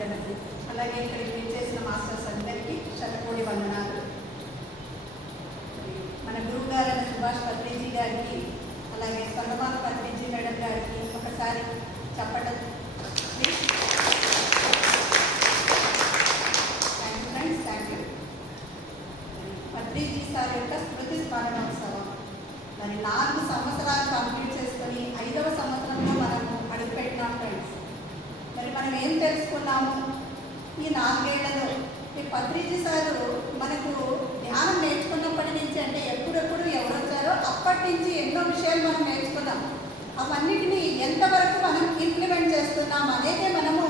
పెద్దలకు, అలాగే ఇక్కడికి విచ్చేసిన మాస్టర్స్ అందరికీ శతకోటి వందనాలు. మన గురువు గారైన సుభాష్ పత్రిజీ గారికి, అలాగే స్కందమాత పత్రిజీ మేడం గారికి ఒకసారి చెప్పడం. Thank you. పత్రిజీ సార్ యొక్క స్మృతి స్మరణోత్సవం మరి 4 సంవత్సరాలు కంప్లీట్ చేసుకొని 5వ సంవత్సరంలో మనము అడుగుపెట్టినాం ఫ్రెండ్స్. మరి మనం ఏం తెలుసుకున్నాము ఈ 4 ఏళ్లలో? ఈ పత్రిజీ సారు మనకు ధ్యానం నేర్చుకున్నప్పటి నుంచి, అంటే ఎప్పుడెప్పుడు ఎవరు వచ్చారో అప్పటి నుంచి ఎన్నో విషయాలు మనం నేర్చుకున్నాం. అవన్నిటినీ ఎంతవరకు మనం ఇంప్లిమెంట్ చేస్తున్నాం అనేది మనము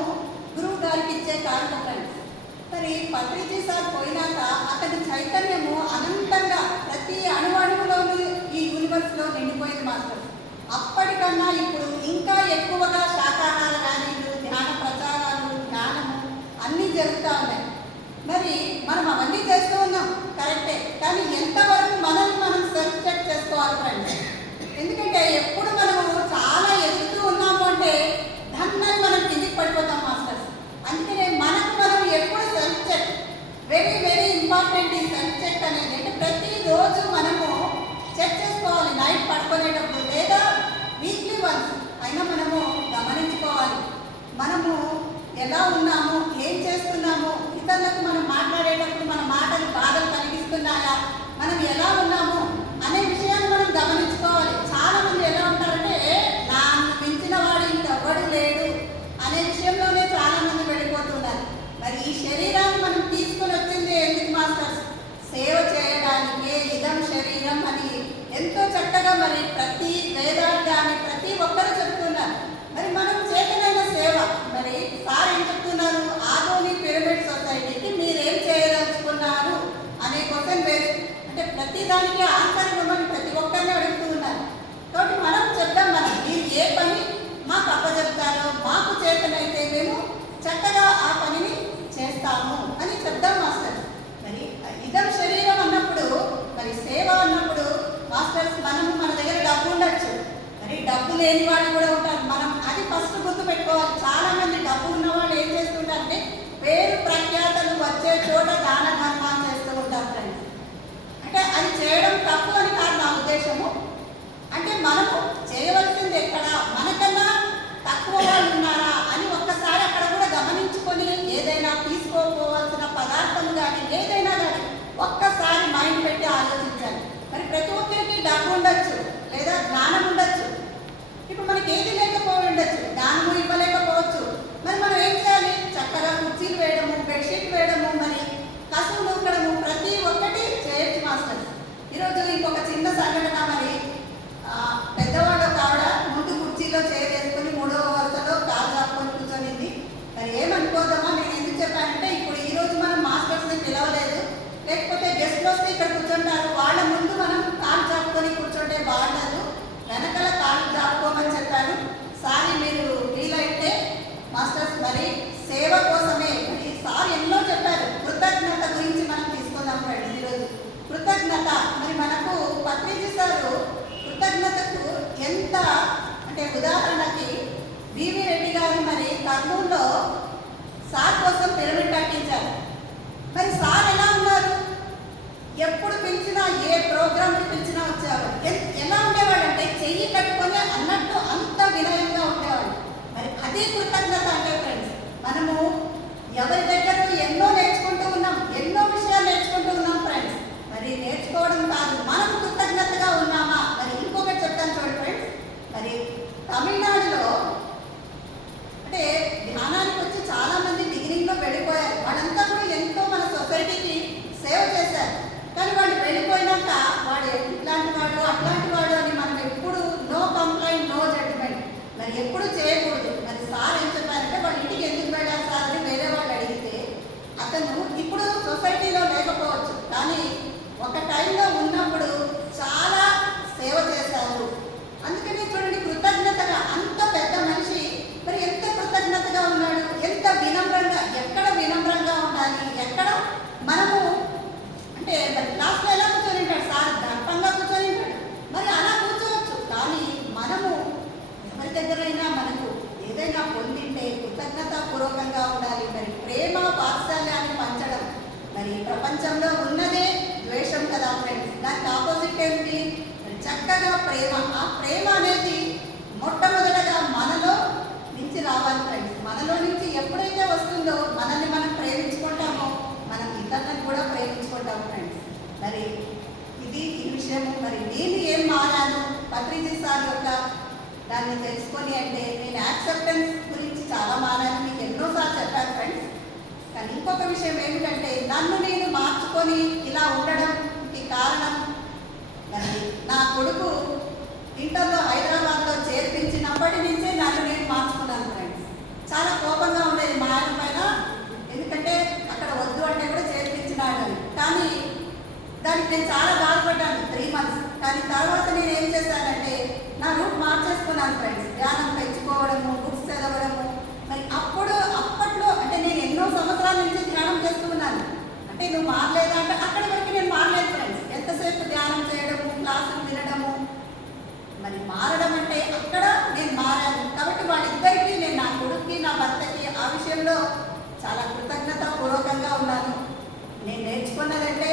గురువు గారికి ఇచ్చే కారణం ఫ్రెండ్స్. మరి పత్రిజీ సార్ పోయినాక అతని చైతన్యము అనంతంగా ప్రతి అణువణువులోనూ ఈ యూనివర్స్లో నిండిపోయింది మాస్టర్. అప్పటికన్నా ఇప్పుడు ఇంకా ఎక్కువగా శాకాహార ర్యాలీలు, ధ్యాన ప్రచారాలు, ధ్యానము అన్నీ జరుగుతూ ఉన్నాయి. మరి మనం అవన్నీ చేస్తూ ఉన్నాం కరెక్టే, కానీ ఎంతవరకు మనల్ని మనం సెల్ఫ్ చెక్ చేసుకోవాలి ఫ్రెండ్స్. ఎందుకంటే ఎప్పుడు మనము చాలా ఎదుగుతూ ఉన్నాము అంటే ధన్నని మనం కిందికి పడిపోతాం మాస్టర్స్. అందుకనే మనకు మనం ఎప్పుడు self check, very very important ఈ సెల్ఫ్ చెక్ అనేది. అంటే ప్రతిరోజు మనము చెక్ చేసుకోవాలి, నైట్ పడుకునేటప్పుడు లేదా వీక్లీ వన్స్ అయినా మనము గమనించుకోవాలి. మనము ఎలా ఉన్నాము, ఏం చేస్తున్నాము, ఇతరులకు మనం మాట్లాడేటప్పుడు మన మాటలు బాధలు కలిగిస్తున్నాయా, మనం ఎలా ఉన్నాము అనే విషయాన్ని మనం గమనించుకోవాలి. చాలామంది ఎలా ఉంటారంటే నన్ను మించిన వాడు ఇంకెవ్వడు లేడు అనే విషయంలోనే చాలామంది వెళ్ళిపోతున్నారు. మరి ఈ శరీరాన్ని మనం తీసుకొని వచ్చింది ఎందుకు మాస్టర్స్? సేవ చేయడానికే. ఇదం శరీరం అని ఎంతో చక్కగా మరి ప్రతి వేదార్థాన్ని ప్రతి ఒక్కరు చెప్తున్నారు. మరి మనం చేతనైన సేవ, మరి సార్ ఏం చెప్తున్నారు? ఆదోని పిరమిడ్ సొసైటీకి మీరేం చేయదలుచుకున్నారు అనే క్వశ్చన్ వేరు. అంటే ప్రతి దానికి ఆన్సర్ ఇవ్వమని ప్రతి ఒక్కరిని అడుగుతూ ఉన్నారు. కాబట్టి మనం చెప్తాం, మనం మీరు ఏ పని మాకు అప్పచెప్తారో మాకు చేతనైతే మేము చక్కగా ఆ పనిని చేస్తాము అని చెప్తాం మాస్టర్. మరి ఇదం శరీరం అన్నప్పుడు, మరి సేవ అన్నప్పుడు మాస్టర్స్ మనము మన దగ్గర డబ్బు ఉండొచ్చు, మరి డబ్బు లేని వాళ్ళు కూడా ఉంటారు. మనం అది ఫస్ట్ గుర్తు పెట్టుకోవాలి. చాలా మంది డబ్బు ఉన్న వాళ్ళు ఏం చేస్తుంటారంటే పేరు ప్రఖ్యాతలు వచ్చే చోట దాన ధర్మాలు చేస్తూ ఉంటారు ఫ్రెండ్స్. అంటే అది చేయడం తప్పు అని కాదు నా ఉద్దేశము. అంటే మనము చేయవలసింది ఎక్కడ, మనకన్నా తక్కువ వాళ్ళు ఉన్నారా అని ఒక్కసారి అక్కడ కూడా గమనించుకొని ఏదైనా తీసుకోపోవాల్సిన పదార్థం కానీ ఏదైనా కానీ ఒక్కసారి మైండ్ పెట్టి ఆలోచించాలి. మరి ప్రతి ఒక్కరికి డబ్బు ఉండొచ్చు లేదా జ్ఞానం ఉండొచ్చు. ఇప్పుడు మనకి ఏది లేకపోయి ఉండొచ్చు, జ్ఞానము ఇవ్వలేకపోవచ్చు. మరి మనం ఏం చేయాలి? చక్కగా కుర్చీలు వేయడము, బెడ్షీట్ వేయడము, మరి కసువు నూకడము ప్రతి ఒక్కటి చేయొచ్చు మాస్టర్. ఈరోజు ఇంకొక చిన్న సంఘటన, మరి పెద్దవాడు ఒక ఆవిడ ముందు కుర్చీలో వేసుకొని 3వ వరుసలో కాలు చాపుకొని కూర్చొనింది. మరి ఏమనుకోదామా, నేను ఎందుకు చెప్పానంటే ఇప్పుడు ఈరోజు మనం మాస్టర్స్ని పిలవలేదు, లేకపోతే గెస్ట్లు వస్తే ఇక్కడ కూర్చుంటారు, వాళ్ళ ముందు మనం కాలు చాపుకొని కూర్చుంటే బాగుండదు, వెనకాల కాలు చాపుకోమని చెప్పాను. సారీ, మీరు వీలైతే మాస్టర్స్ మరి సేవ కోసమే మరి సార్ ఎన్నో చెప్పారు. కృతజ్ఞత గురించి మనం తీసుకుందాం ఫ్రెండ్స్. ఈరోజు కృతజ్ఞత, మరి మనకు పత్రిజీ సారు కృతజ్ఞతకు ఎంత అంటే, ఉదాహరణకి వివి రెడ్డి గారు మరి కర్నూలులో సార్ కోసం పిరమిడ్ కట్టించారు. మరి సార్ ఎలా ఉన్నారు? ఎప్పుడు పిలిచినా, ఏ ప్రోగ్రామ్కి పిలిచినా వచ్చేవారు. ఎలా ఉండేవాడు అంటే చెయ్యి కట్టుకొని అన్నట్టు అంత వినయంగా ఉండేవాడు. మరి అదే కృతజ్ఞత అంటే ఫ్రెండ్స్. మనము ఎవరి దగ్గర ఎన్నో నేర్చుకుంటూ ఉన్నాం, ఎన్నో విషయాలు నేర్చుకుంటూ ఉన్నాం ఫ్రెండ్స్. మరి నేర్చుకోవడం కాదు, మనం కృతజ్ఞతగా ఉన్నామా? మరి ఇంకొకటి చెప్తాను చూడండి ఫ్రెండ్స్. మరి తమిళనాడులో అంటే ధ్యానానికి వచ్చి చాలామంది బిగినింగ్లో వెళ్ళిపోయారు. వాళ్ళంతా కూడా ఎంతో మన సొసైటీకి సేవ చేశారు. కానీ వాళ్ళు వెళ్ళిపోయినాక వాడు ఇట్లాంటి వాడు అట్లాంటి వాడు అని మనం ఎప్పుడు నో కంప్లైంట్, నో జడ్జ్మెంట్ మరి ఎప్పుడు చేయకూడదు. మరి సార్ ఏం చెప్పారంటే వాళ్ళ ఇంటికి ఎందుకు వెళ్ళాలి సార్ అని వేరే వాళ్ళు అడిగితే, అతను ఇప్పుడు సొసైటీలో లేకపోవచ్చు కానీ ఒక టైంలో ఉన్నప్పుడు చాలా సేవ చేశారు. అందుకని చూడండి, కృతజ్ఞతగా అంత పెద్ద మనిషి మరి ఎంత కృతజ్ఞతగా ఉన్నాడు, ఎంత వినమ్రంగా. ఎక్కడ వినమ్రంగా ఉండాలి, ఎక్కడ మనము అంటే మరి క్లాస్లో ఎలా కూర్చొని ఉంటాడు సార్, దర్పంగా కూర్చొని ఉంటాడు, మరి అలా కూర్చోవచ్చు. కానీ మనము ఎవరి దగ్గరైనా మనకు ఏదైనా పొందింటే కృతజ్ఞతాపూర్వకంగా ఉండాలి. మరి చక్కగా ప్రేమ, ఆ ప్రేమ అనేది మొట్టమొదటగా మనలో నుంచి రావాలి ఫ్రెండ్స్. మనలో నుంచి ఎప్పుడైతే వస్తుందో మనల్ని మనం ప్రేమించుకుంటామో మనం ఇతరులను కూడా ప్రేమించుకుంటాము ఫ్రెండ్స్. మరి ఇది ఈ విషయము. మరి నేను ఏం మారాను పత్రిజీ సార్ యొక్క దాన్ని తెలుసుకొని అంటే నేను యాక్సెప్టెన్స్ గురించి చాలా మారాను, మీకు ఎన్నోసార్లు చెప్పాను ఫ్రెండ్స్. కానీ ఇంకొక విషయం ఏమిటంటే నన్ను నేను మార్చుకొని ఇలా ఉండడానికి కారణం మరి నా కొడుకు ఇంటర్లో హైదరాబాద్లో చేర్పించినప్పటి నుంచే నన్ను నేను మార్చుకున్నాను ఫ్రెండ్స్. చాలా కోపంగా ఉండేది మా ఆయన పైన, ఎందుకంటే అక్కడ వద్దు అంటే కూడా చేర్పించినాడు అని. కానీ దానికి నేను చాలా బాధపడ్డాను 3 months. కానీ తర్వాత నేను ఏం చేశానంటే నా రూట్ మార్చేసుకున్నాను ఫ్రెండ్స్. ధ్యానం పెంచుకోవడము, బుక్స్ చదవడము. మరి అప్పట్లో అంటే నేను ఎన్నో సంవత్సరాల నుంచి ధ్యానం చేస్తూ ఉన్నాను. అంటే నువ్వు మారలేదా అంటే అక్కడి వరకు నేను మారలేదు ఫ్రెండ్స్. ఎంతసేపు ధ్యానం చేయడము, క్లాసులు వినడము. మరి మారడం అంటే అక్కడ నేను మారాను. కాబట్టి వాళ్ళిద్దరికీ నేను నా కొడుక్కి నా భర్తకి ఆ విషయంలో చాలా కృతజ్ఞతాపూర్వకంగా ఉన్నాను. నేను నేర్చుకున్నదంటే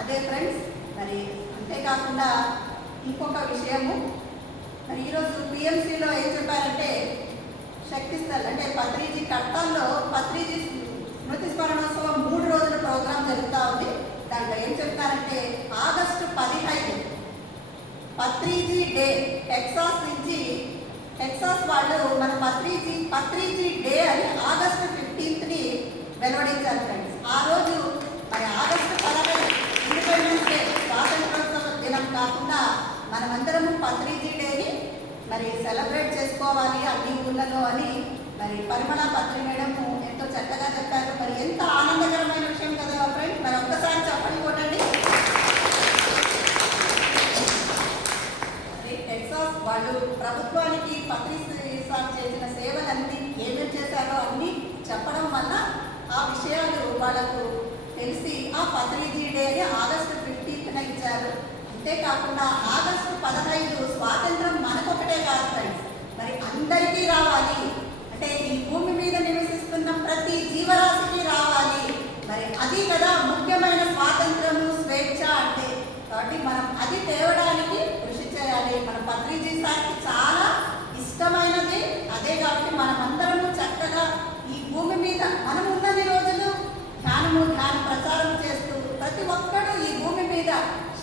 అదే ఫ్రెండ్స్. మరి అంతేకాకుండా ఇంకొక విషయము, మరి ఈరోజు పిఎంసీలో ఏం చెప్పారంటే శక్తిస్థల్ అంటే పత్రిజీ కట్టాల్లో పత్రిజీ స్మృతి స్మరణోత్సవం 3 రోజుల ప్రోగ్రాం జరుగుతూ ఉంది. దాంట్లో ఏం చెప్తారంటే ఆగస్టు 15 పత్రిజీ డే. టెక్సాస్ వాళ్ళు మన పత్రిజీ డే అని ఆగస్టు 15ని వెలువడించారు ఫ్రెండ్స్. ఆ రోజు మరి ఆగస్టు 15 ఇండిపెండెన్స్ డే స్వాతంత్రోత్సవ దినం కాకుండా మనమందరము పత్రిజీ డేని మరి సెలబ్రేట్ చేసుకోవాలి అన్ని ఊళ్ళలో అని మరి పరిమళ పత్రి మేడం ఎంతో చక్కగా చెప్పారు. మరి ఎంత ఆనందకరమైన విషయం కదా ఫ్రెండ్స్. మరి ఒక్కసారి చెప్పండి కొట్టండి. టెక్సాస్ వాళ్ళు ప్రభుత్వానికి పత్రిజీ సార్ చేసిన సేవలన్నీ ఏమేమి చేశారో అన్నీ చెప్పడం వల్ల ఆ విషయాలు వాళ్ళకు తెలిసి ఆ పత్రిజీ డేని ఆగస్టు 15న ఇచ్చారు. అంతేకాకుండా ఆగస్టు 15 స్వాతంత్రం మనకొకటే కాదు ఫ్రెండ్స్, మరి అందరికీ రావాలి. అంటే ఈ భూమి మీద నివసిస్తున్న ప్రతి జీవరాశికి రావాలి. మరి అది కదా ముఖ్యమైన స్వాతంత్రము, స్వేచ్ఛ అంటే. కాబట్టి మనం అది తేవడానికి కృషి చేయాలి. మన పత్రిజీ సార్కి చాలా ఇష్టమైనది అదే. కాబట్టి మనమందరము చక్కగా ఈ భూమి మీద మనం ఉన్నన్ని రోజులు ధ్యాన ప్రచారం చేస్తూ ప్రతి ఒక్కరూ ఈ భూమి మీద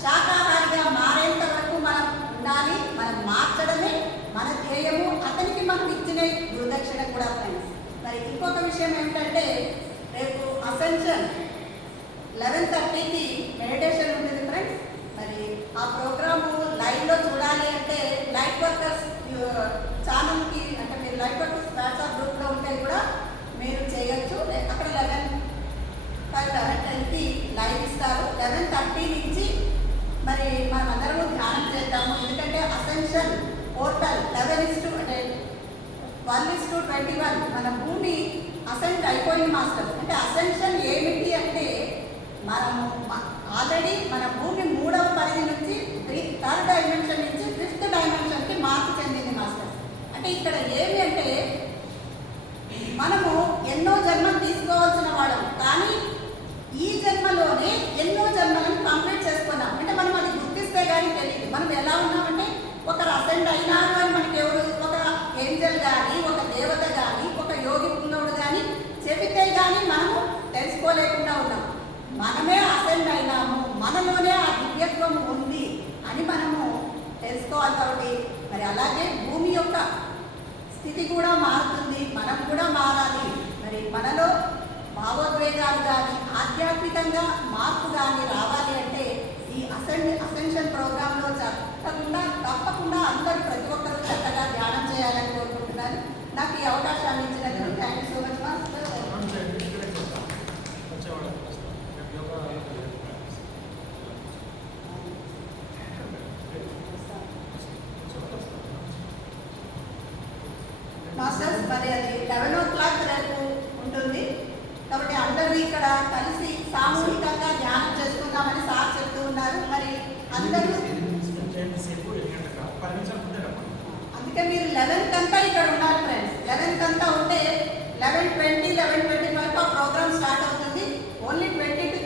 శాకాహారిగా మారేంత వరకు మనం ఉండాలి. మనం మార్చడమే మన ధ్యేయము. అతనికి మనం ఇచ్చిన గురుదక్షిణ కూడా ఫ్రెండ్స్. మరి ఇంకొక విషయం ఏమిటంటే రేపు అసెన్షన్ 11:30కి మెడిటేషన్ ఉంటుంది ఫ్రెండ్స్. మరి ఆ ప్రోగ్రాము లైవ్లో చూడాలి అంటే లైట్ వర్కర్స్ ఛానల్కి అంటే మీరు లైట్ వర్కర్స్ వాట్సాప్ గ్రూప్లో ఉంటే కూడా మీరు చేయొచ్చు. అక్కడ 11:10కి లైవ్ ఇస్తారు. 11:30 నుంచి మరి మనం అందరము ధ్యానం చేద్దాము. ఎందుకంటే అసెన్షన్ పోర్టల్ 12:21 మన భూమి అసెంట్ అయిపోయింది మాస్టర్. అంటే అసెన్షన్ ఏమిటి అంటే మనము ఆల్రెడీ మన భూమి 3వ పరిధి నుంచి 3rd డైమెన్షన్ నుంచి 5th డైమెన్షన్కి మార్పు చెందింది మాస్టర్. అంటే ఇక్కడ ఏమి అంటే మనము ఎన్నో జన్మలు తీసుకోవాల్సిన వాళ్ళం, కానీ ఈ జన్మలోనే ఎన్నో జన్మలను కంప్లీట్ చేసుకున్నాం. అంటే మనం అది గుర్తిస్తే కానీ తెలియదు మనం ఎలా ఉన్నామంటే ఒకరు అసెండ్ అయినారు అని మనకి ఎవరు ఒక ఏంజల్ కానీ ఒక దేవత కానీ ఒక యోగి పుణ్యుడు కానీ చెబితే కానీ మనము తెలుసుకోలేకుండా ఉన్నాం. మనమే అసెండ్ అయినాము, మనలోనే ఆ దివ్యత్వం ఉంది అని మనము తెలుసుకోవాలి. కాబట్టి మరి అలాగే భూమి యొక్క స్థితి కూడా మారుతుంది, మనం కూడా మారాలి. మరి మనలో భావోద్వేగాలు కానీ ఆధ్యాత్మికంగా మార్పు కానీ రావాలి అంటే ఈ అసెన్షన్ ప్రోగ్రాంలో తప్పకుండా అందరూ ప్రతి ఒక్కరూ చక్కగా ధ్యానం చేయాలని కోరుకుంటున్నాను. నాకు ఈ అవకాశాన్ని ఇచ్చినందుకు thank you so much master. Masters మరి అది 11 o'clock రేపు ఉంటుంది. కాబట్టి అందరూ ఇక్కడ కలిసి సామూహికంగా ధ్యానం చేసుకుందామని సార్ చెప్తూ ఉన్నారు. మరి అందరూ అందుకే మీరు 11th అంతా ఇక్కడ ఉండాలి ఫ్రెండ్స్. 11th అంతా ఉంటే 11:20, 11:25 ఆ ప్రోగ్రామ్ స్టార్ట్ అవుతుంది. Only 20 to